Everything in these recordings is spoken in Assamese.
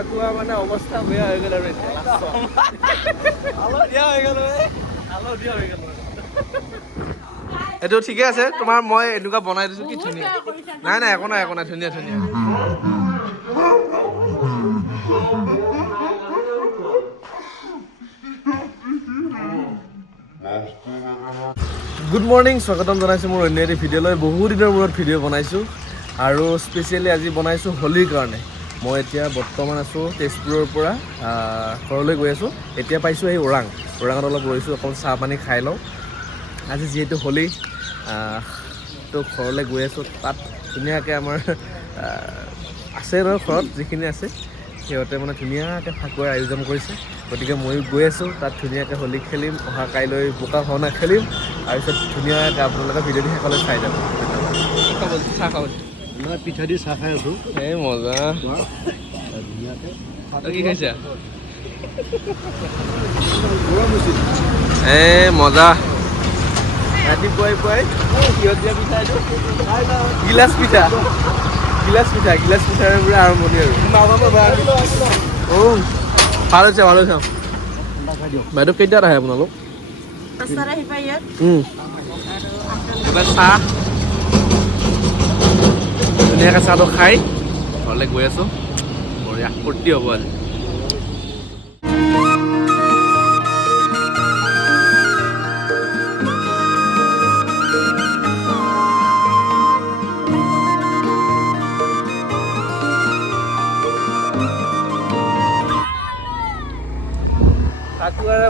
ফাকুৱা মানে অৱস্থা বেয়া হৈ গ'ল আৰু এইটো ঠিকে আছে তোমাৰ মই এনেকুৱা বনাই দিছো কি ধুনীয়া নাই নাই একো নাই ধুনীয়া ধুনীয়া গুড মৰ্নিং স্বাগতম জনাইছোঁ মোৰ অন্য এটি ভিডিঅ'লৈ বহু দিনৰ মূৰত ভিডিঅ' বনাইছোঁ আৰু স্পেচিয়েলি আজি বনাইছোঁ হোলীৰ কাৰণে মই এতিয়া বৰ্তমান আছোঁ তেজপুৰৰ পৰা ঘৰলৈ গৈ আছোঁ এতিয়া পাইছোঁ এই ওৰাঙত অলপ ৰৈছোঁ অকণ চাহ পানী খাই লওঁ আজি যিহেতু হোলী তো ঘৰলৈ গৈ আছোঁ তাত ধুনীয়াকৈ আমাৰ আছে ন ঘৰত যিখিনি আছে সিহঁতে মানে ধুনীয়াকৈ ফাকুৱাৰ আয়োজন কৰিছে গতিকে ময়ো গৈ আছোঁ তাত ধুনীয়াকৈ হোলী খেলিম অহা কাইলৈ বোকা ভাওনা খেলিম তাৰপিছত ধুনীয়াকৈ আপোনালোকে ভিডিঅ'টো শেষলৈ চাই যাব চাহ খাব মই পিঠা দি চাহ খাই আছোঁ এই মজা ধুনীয়াকৈ তই কি খাইছা গৰম হৈছিল এই মজা ৰাতিপুৱাই পুৱাই কিহত দিয়া পিঠা এইটো গিলাচ পিঠাৰ পৰা আৰম্ভণি আৰু ভাল হৈছে বাইদেউ কেইটাত আহে আপোনালোক এবাৰ চাহ ধুনীয়াকৈ চাহটো খাই ঘৰলৈ গৈ আছোঁ বঢ়িয়া ফূৰ্তি হ'ব আজি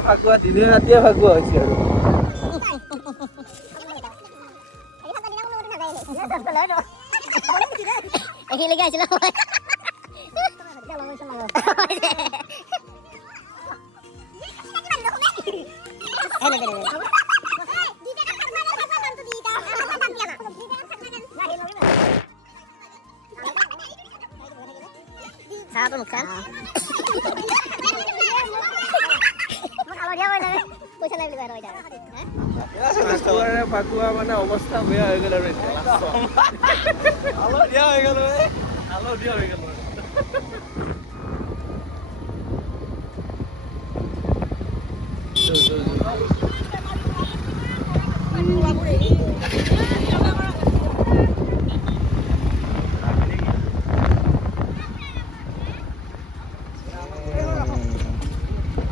ফাকুৱা দিনে ৰাতিয়ে ফাকুৱা হৈছে আৰু এইখিনিলৈকে আহিছিলে চাহটো মুখখন ফাকুৱা মানে অৱস্থা বেয়া হৈ গ'ল আৰু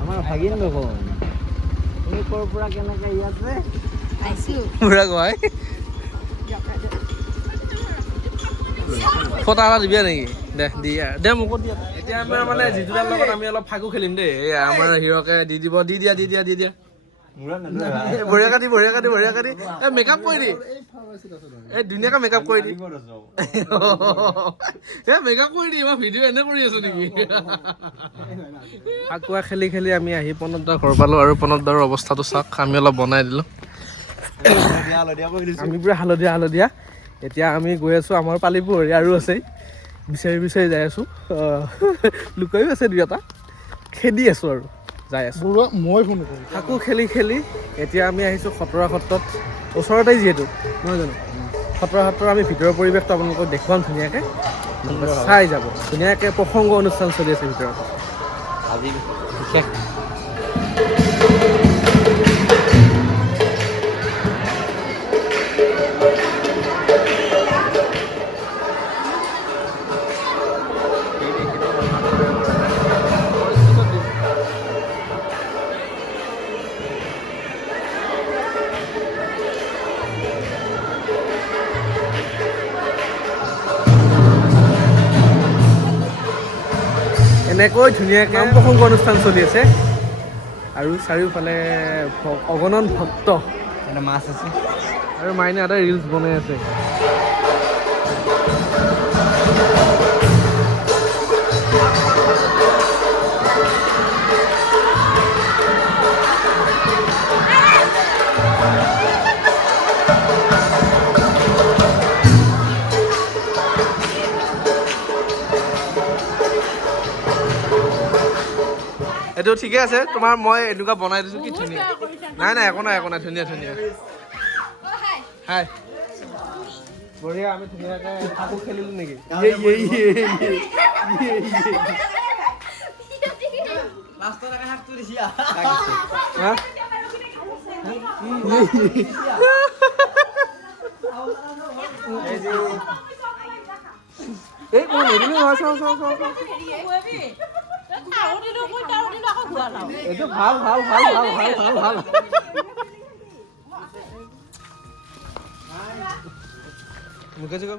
আমাৰ ভাগিন দেখোন তুমি ক'ৰ পৰা কেনেকৈ ইয়াতে পুৰা গৈ ফটা এটা দিবি নেকি দে মোকো দিয়া এতিয়া আমাৰ মানে যিটোৰ লগত আমি অলপ ফাকু খেলিম দেই এই আমাৰ হিৰকে দি দিয়া বঢ়িয়া কাটি এই মেকআপ কৰি দি এই ধুনীয়াকৈ মেকআপ কৰি দি মেকআপ কৰি দি মই ভিডিঅ' এনে কৰি আছো নেকি ফাকুৱা খেলি আমি আহি প্ৰণৱ দাৰ ঘৰ পালোঁ আৰু প্ৰণৱ দাৰ অৱস্থাটো চাওক আমি অলপ বনাই দিলোঁ আমি পুৰা হালধীয়া এতিয়া আমি গৈ আছোঁ আমাৰ পালিবোৰ আৰু আছেই বিচাৰি যাই আছোঁ লুকাইও আছে দুই এটা খেদি আছোঁ আৰু যাই আছোঁ মই ফোন কৰোঁ ফাকু খেলি এতিয়া আমি আহিছোঁ খতৰা সত্ৰত ওচৰতে যিহেতু নহয় জানো খতৰা সত্ৰৰ আমি ভিতৰৰ পৰিৱেশটো আপোনালোকক দেখুৱাম ধুনীয়াকৈ চাই যাব ধুনীয়াকৈ প্ৰসংগ অনুষ্ঠান চলি আছে ভিতৰত আজি বিশেষ এনেকৈ ধুনীয়াকৈ নাম প্ৰসংগ অনুষ্ঠান চলি আছে আৰু চাৰিওফালে অগণন ভক্ত মাছ আছে আৰু মাইনে এটা ৰিলচ বনাই আছে এইটো ঠিকে আছে তোমাৰ মই এনেকুৱা বনাই দিছোঁ কি ধুনীয়া নাই নাই একো নাই ধুনীয়া হাই বঢ়িয়া আমি ধুনীয়াকৈ ফাকু খেলিলোঁ নেকি হা এই কোন এদিন চাও চাও চাও এইটো ভাল ভাল ভাল ভাল ভাল ভাল ভাল মুখে চুখে